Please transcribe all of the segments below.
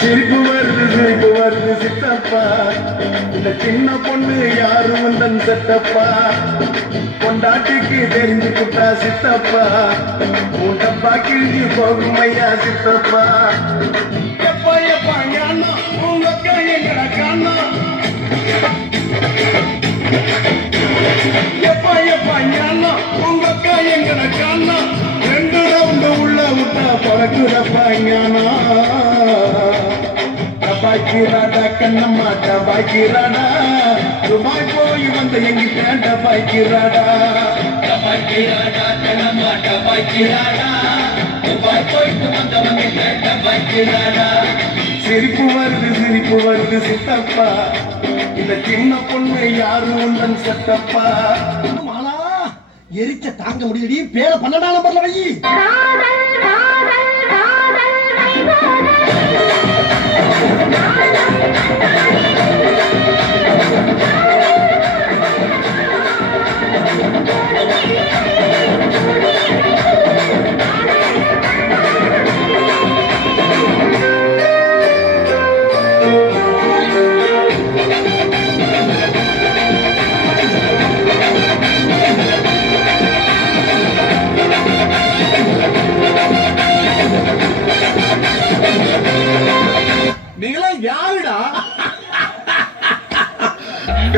சிரிப்பு வருது சித்தப்பா, இந்த சின்ன பொண்ணு யாரும் வந்தன் செத்தப்பா, பொண்டாட்டிக்கு தெரிஞ்சு குட்டா சித்தப்பா, உண்டப்பா கிழிஞ்சு போகும் ஐயா சித்தப்பா. எப்பா எப்பா ஞானா உங்க கையங்கட காணா, எப்பா எப்பா ஞானா உங்க கையங்கட காணா, 2 ரவுண்டு உள்ள விட்டா பறக்குறப்பா ஞானா. டபாய்க்கிறாடா கண்ணம்மா டபாய்க்கிறாடா, துபாய் போய் வந்த எங்கிட்ட டபாய்க்கிறாடா. டபாய்க்கிறாடா கண்ணம்மா டபாய்க்கிறாடா, துபாய் போயிட்டு வந்தவங்கிட்ட டபாய்க்கிறாடா. சிரிப்பு வருது சித்தப்பா, இந்த சின்ன பொண்ணு யாரும் உந்தன் செத்தப்பா. மாலா எரிச்ச தாங்க முடியலடி, பேர 12ஆம் நம்பர்ல வை. நீங்களா யாருடா?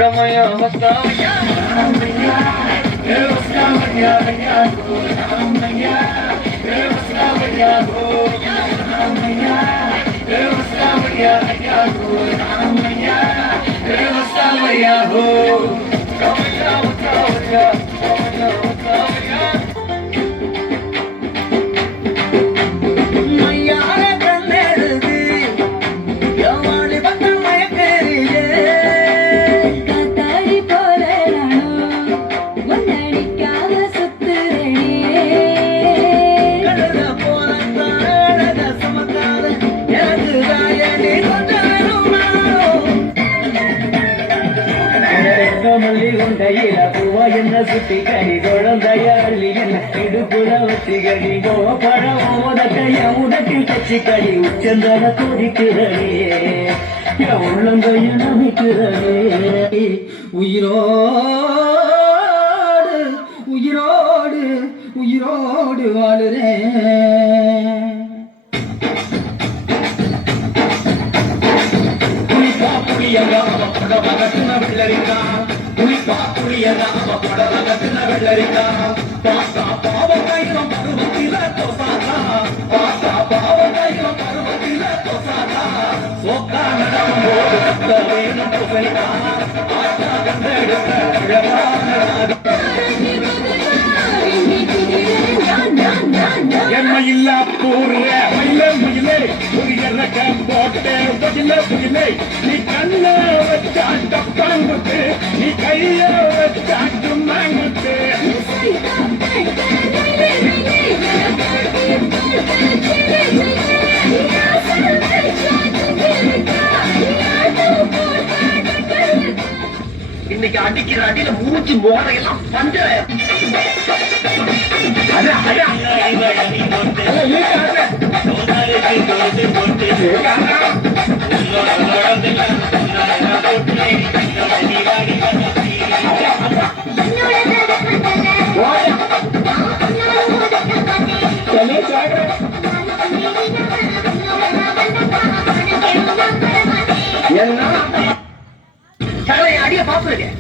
ரமயா வஸ்தாயா ரமயா ரமயா ரமயா ரமயா ரமயா ரமயா ரமயா ஹோ ரமயா வஸ்தாயா மல்லி கொண்டையில பூவா என்ன சுத்தி கறி குழந்தைய அள்ளி என்ன இடுப்புல வச்சு கறி பழம் உதக்கைய உதட்டில் கச்சி கறி உச்சந்தன துடிக்கிறே என் உள்ளங்கைய நமிக்கிறே. உயிரோடு உயிரோடு உயிரோடு வாழுறேன். புளிப்பா புளியதா படலகத்தின வெள்ளரிக்கா, பாத்தா பாவகாயிரம் பருவத்தில தொசாதா, பாத்தா பாவகாயிரம் பருவத்தில தொசாதா, சோக்கா நடக்கும் போது சத்த வேணும் புகைதா, ஆட்டா கண்டெடுத்த எம்மையில்லா பூர்ல மயில முயிலே புரியறக்க போட்டே புகில புகிலே, நீ கண்ண வச்சாட்ட பங்குத்து, நீ கைய வச்சாட்டு மாங்குத்து. இன்னைக்கு அடிக்கிற அடியில மூச்சு மோதையெல்லாம் பஞ்ச என்ன அடிய பாத்துருக்கேன்.